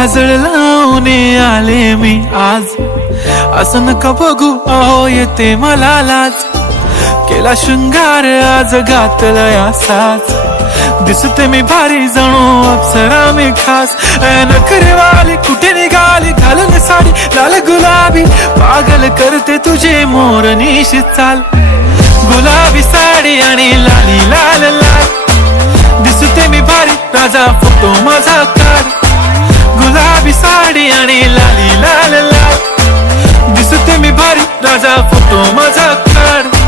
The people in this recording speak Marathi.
काजळ लावून आले मी आज, असं नका बघू अहो येते मला लाज. केला शृंगार आज घातला साज, दिसते मी भारी जणू अप्सरा मी खास. नखरेवाली कुठे निघाली घालून साडी लाल गुलाबी, पागल करते तुझे मोरनीशी चाल. गुलाबी साडी आणि लाली लाल लाल, दिसते मी भारी राजा फोटो माझा काढ. गुलाबी साडी आणि लाली लाल लाल, दिसते मी भारी राजा फोटो माझा काढ.